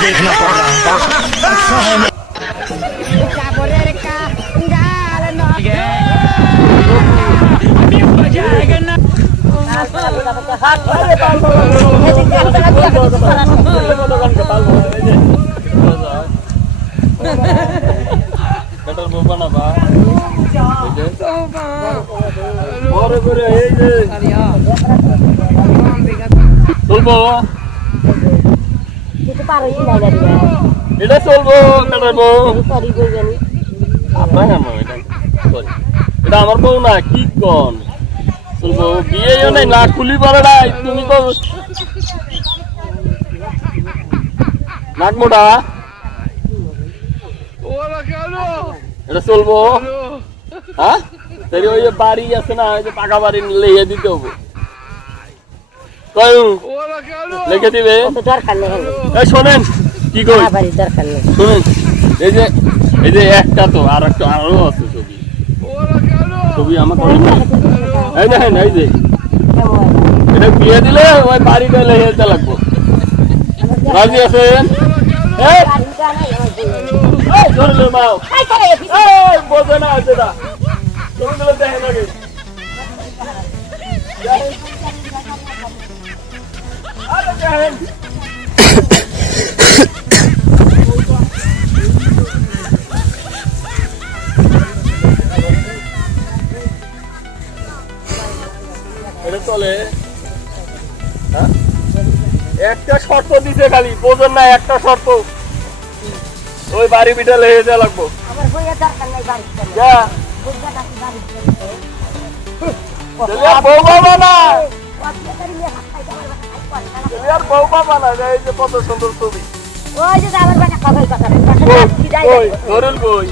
देखना पड़ रहा है এটা চলবো কাটাবো আপনার এটা আমার বউ না কি কন চলবো বিয়েও নাই না খুলি পড়ে নাই তুমি তো নাক মোটা এটা চলবো হ্যাঁ তাই ওই যে বাড়ি আছে না ওই যে পাকা বাড়ি লেগে দিতে হবে লিখে দিবে শোনেন কি কই শোনেন এই যে একটা তো আর একটা আরো আছে ছবি ছবি আমার এই দেখেন এই যে এটা বিয়ে দিলে ওই বাড়িটা লেগে যেতে লাগবো রাজি আছেন বোঝে না আছে না ছবিগুলো দেখেন আগে চলে একটা শর্ত দিতে খালি বোঝেন না একটা শর্ত ওই বাড়ি বিটা লেগে যা লাগবো বউ বাবা না বউ বাবা না এই যে কত সুন্দর ছবি ধরুন বই